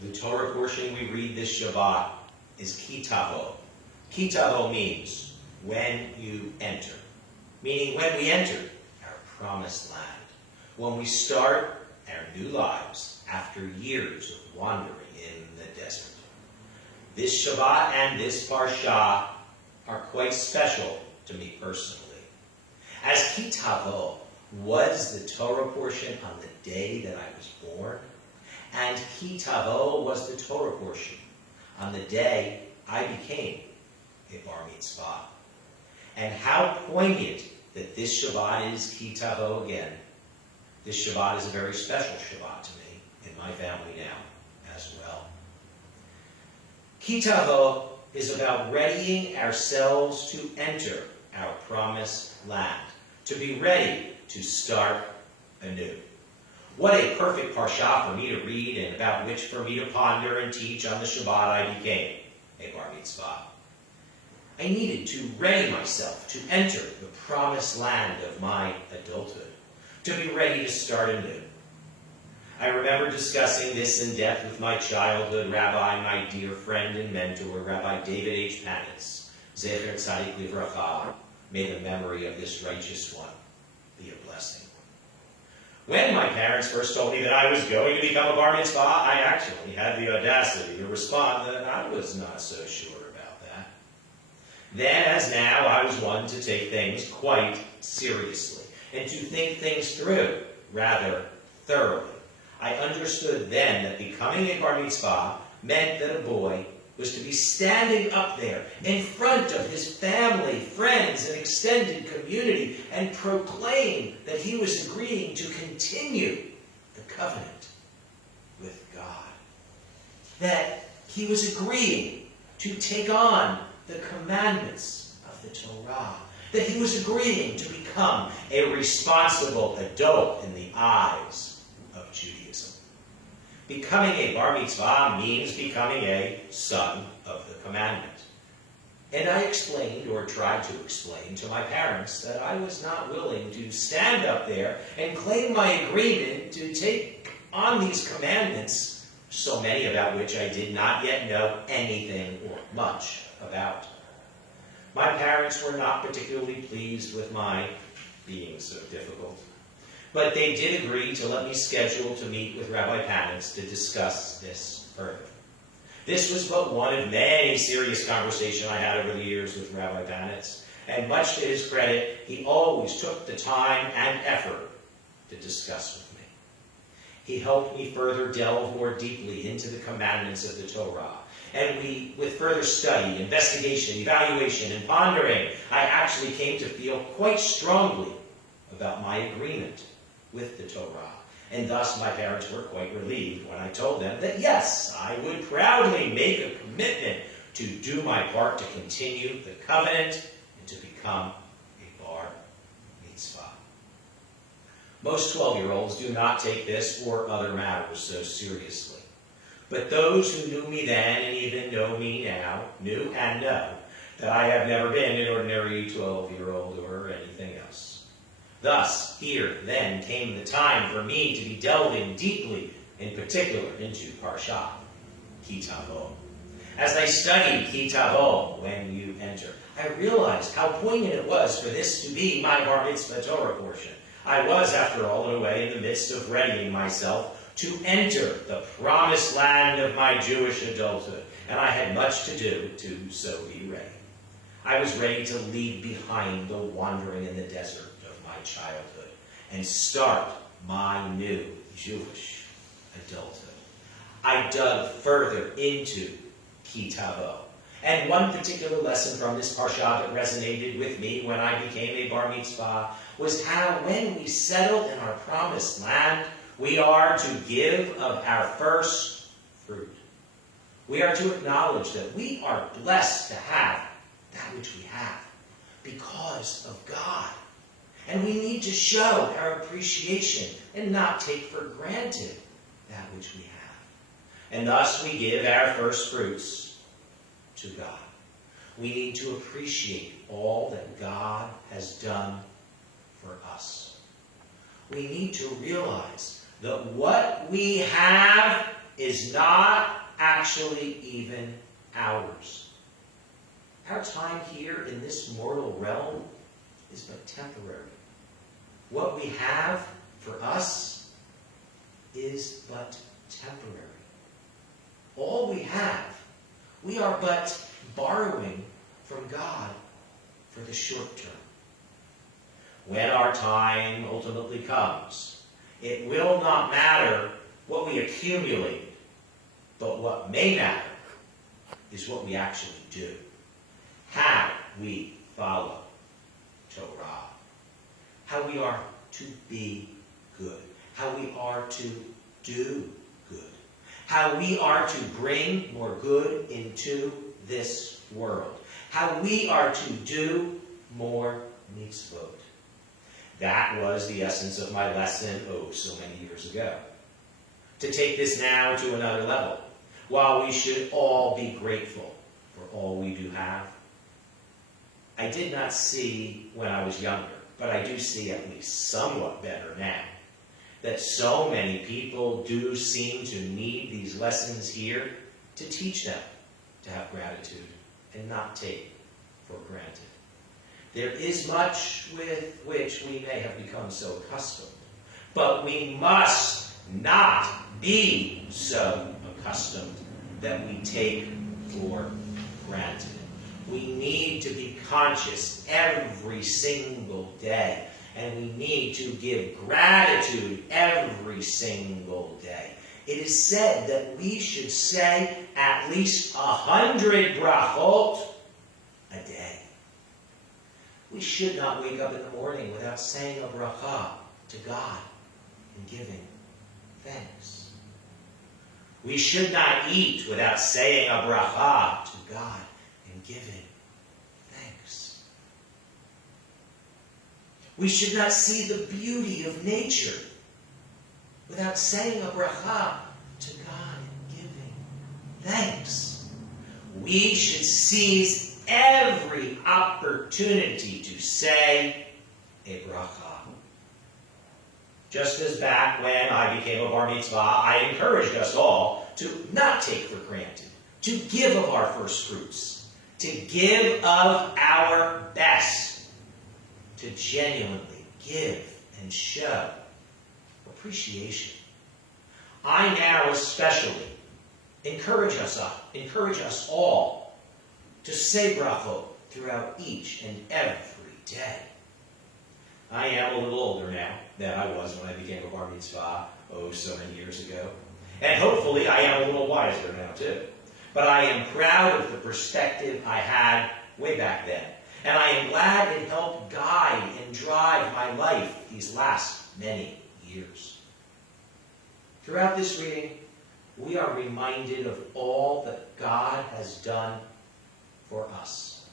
The Torah portion we read this Shabbat is Tavo. Tavo means when you enter, meaning when we enter our promised land, when we start our new lives after years of wandering in the desert. This Shabbat and this Parsha are quite special to me personally, as Tavo was the Torah portion on the day that I was born, and Tavo was the Torah portion on the day I became a bar mitzvah. And how poignant that this Shabbat is Tavo again. This Shabbat is a very special Shabbat to me, in my family now as well. Tavo is about readying ourselves to enter our promised land, to be ready to start anew. What a perfect parsha for me to read and about which for me to ponder and teach on the Shabbat I became a bar mitzvah. I needed to ready myself to enter the promised land of my adulthood, to be ready to start anew. I remember discussing this in depth with my childhood rabbi, my dear friend and mentor, Rabbi David H. Panitz, Zecher Tzadik Livracha. May the memory of this righteous one be a blessing. When my parents first told me that I was going to become a bar mitzvah, I actually had the audacity to respond that I was not so sure about that. Then, as now, I was one to take things quite seriously and to think things through rather thoroughly. I understood then that becoming a bar mitzvah meant that a boy was to be standing up there in front of his family, friends, and extended community and proclaim that he was agreeing to continue the covenant with God. That he was agreeing to take on the commandments of the Torah. That he was agreeing to become a responsible adult in the eyes of Judaism. Becoming a bar mitzvah means becoming a son of the commandment. And I explained, or tried to explain, to my parents that I was not willing to stand up there and claim my agreement to take on these commandments, so many about which I did not yet know anything or much about. My parents were not particularly pleased with my being so difficult. But they did agree to let me schedule to meet with Rabbi Panitz to discuss this further. This was but one of many serious conversations I had over the years with Rabbi Panitz, and much to his credit, he always took the time and effort to discuss with me. He helped me further delve more deeply into the commandments of the Torah, and with further study, investigation, evaluation, and pondering, I actually came to feel quite strongly about my agreement with the Torah. And thus my parents were quite relieved when I told them that yes, I would proudly make a commitment to do my part to continue the covenant and to become a bar mitzvah. Most 12-year-olds do not take this or other matters so seriously. But those who knew me then and even know me now knew and know that I have never been an ordinary 12-year-old or anything else. Thus, here, then, came the time for me to be delving deeply, in particular, into Parsha, Tavo. As I studied Tavo, when you enter, I realized how poignant it was for this to be my bar mitzvah Torah portion. I was, after all, in a way, in the midst of readying myself to enter the promised land of my Jewish adulthood, and I had much to do to so be ready. I was ready to leave behind the wandering in the desert my childhood and start my new Jewish adulthood. I dug further into Tavo. And one particular lesson from this parsha that resonated with me when I became a bar mitzvah was how when we settle in our promised land, we are to give of our first fruit. We are to acknowledge that we are blessed to have that which we have because of God. And we need to show our appreciation and not take for granted that which we have. And thus we give our first fruits to God. We need to appreciate all that God has done for us. We need to realize that what we have is not actually even ours. Our time here in this mortal realm is but temporary. What we have for us is but temporary. All we have, we are but borrowing from God for the short term. When our time ultimately comes, it will not matter what we accumulate, but what may matter is what we actually do. How we follow Torah. How we are to be good. How we are to do good. How we are to bring more good into this world. How we are to do more mitzvot. That was the essence of my lesson, so many years ago. To take this now to another level, while we should all be grateful for all we do have, I did not see when I was younger, but I do see at least somewhat better now, that so many people do seem to need these lessons here to teach them to have gratitude and not take for granted. There is much with which we may have become so accustomed, but we must not be so accustomed that we take for granted. We need to be conscious every single day, and we need to give gratitude every single day. It is said that we should say at least 100 brachot a day. We should not wake up in the morning without saying a bracha to God and giving thanks. We should not eat without saying a bracha to God and giving thanks. We should not see the beauty of nature without saying a bracha to God and giving thanks. We should seize every opportunity to say a bracha. Just as back when I became a bar mitzvah, I encouraged us all to not take for granted, to give of our first fruits, to give of our best, to genuinely give and show appreciation. I now especially encourage us all to say brachot throughout each and every day. I am a little older now than I was when I became a bar mitzvah, so many years ago. And hopefully I am a little wiser now too. But I am proud of the perspective I had way back then. And I am glad it helped guide and drive my life these last many years. Throughout this reading, we are reminded of all that God has done for us.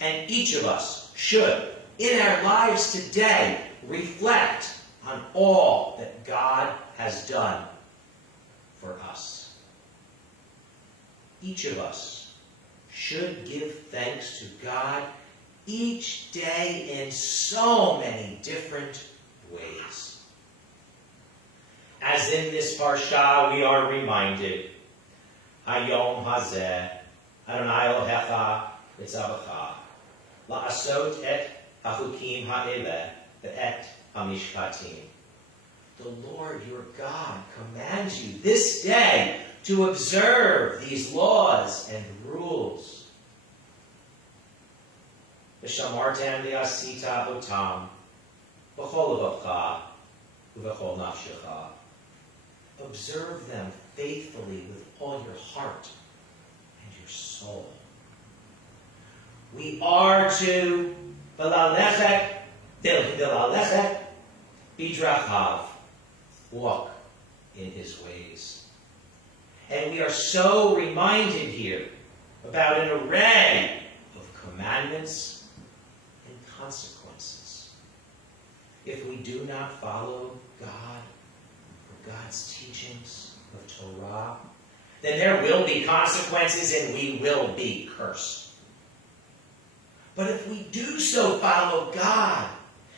And each of us should, in our lives today, reflect on all that God has done for us. Each of us should give thanks to God each day in so many different ways. As in this parsha, we are reminded, Hayom hazeh, Adonai Elohecha etzavacha, la'asot et hachukim ha'eleh ve'et hamishpatim. The Lord your God commands you this day to observe these laws and rules. V'shamartem v'asita otam b'chol levavcha u'b'chol nafshecha. Observe them faithfully with all your heart and your soul. We are to v'lalechet bidrachav, walk in his ways. And we are so reminded here about an array of commandments and consequences. If we do not follow God or God's teachings of Torah, then there will be consequences and we will be cursed. But if we do so follow God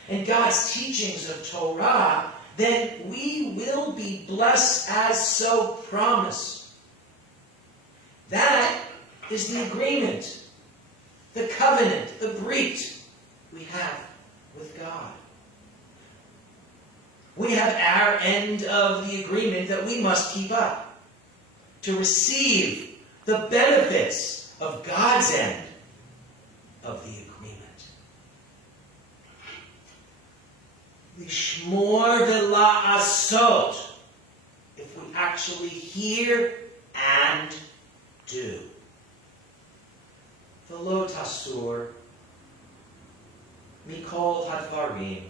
and God's teachings of Torah, then we will be blessed as so promised. That is the agreement, the covenant, the brit we have with God. We have our end of the agreement that we must keep up to receive the benefits of God's end of the agreement. Lishmor v'la'asot, if we actually hear and do. V'lo tasur mikol hadvarim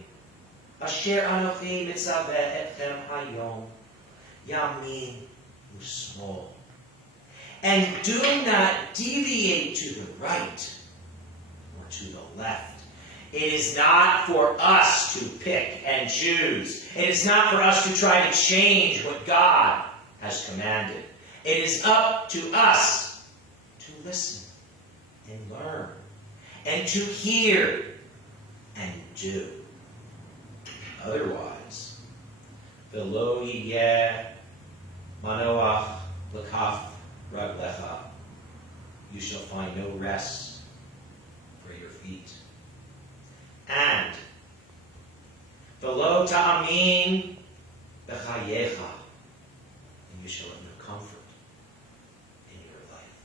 asher anochi mitzaveh etchem hayom yamin u'smol. And do not deviate to the right or to the left. It is not for us to pick and choose. It is not for us to try to change what God has commanded. It is up to us to listen and learn and to hear and do. Otherwise, v'lo yiyeh manoach l'kaf raglecha, you shall find no rest for your feet. And v'lo ta'amin b'chayecha, and you shall have no comfort in your life.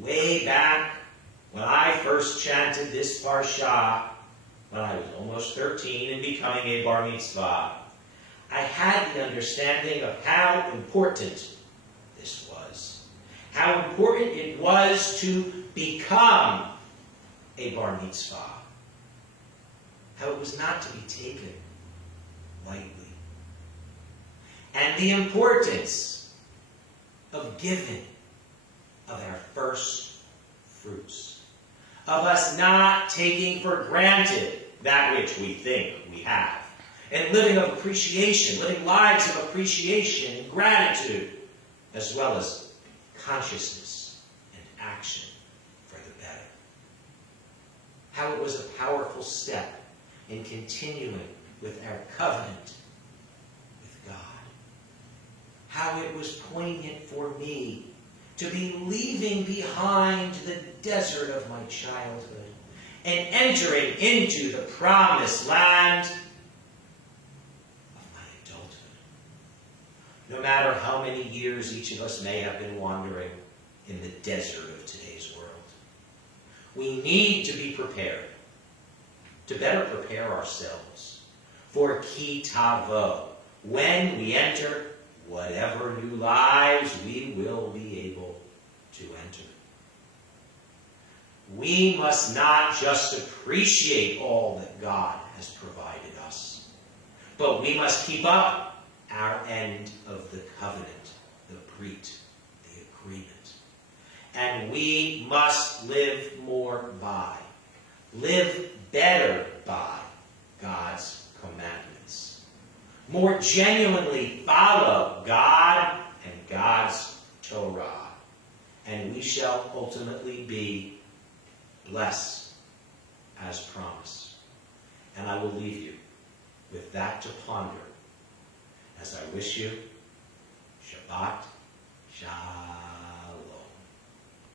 Way back when I first chanted this parsha, when I was almost 13 and becoming a bar mitzvah, I had the understanding of how important this was. How important it was to become a bar mitzvah. How it was not to be taken lightly. And the importance of giving of our first fruits. Of us not taking for granted that which we think we have. And living of appreciation, living lives of appreciation and gratitude, as well as consciousness and action for the better. How it was a powerful step in continuing with our covenant with God. How it was poignant for me to be leaving behind the desert of my childhood and entering into the promised land of my adulthood. No matter how many years each of us may have been wandering in the desert of today's world, we need to be prepared, to better prepare ourselves for ki Tavo, when we enter whatever new lives we will be able to enter. We must not just appreciate all that God has provided us, but we must keep up our end of the covenant, the brit, the agreement. And we must live more by, live better by God's commandments. More genuinely follow God and God's Torah. And we shall ultimately be blessed as promised. And I will leave you with that to ponder as I wish you Shabbat Shalom.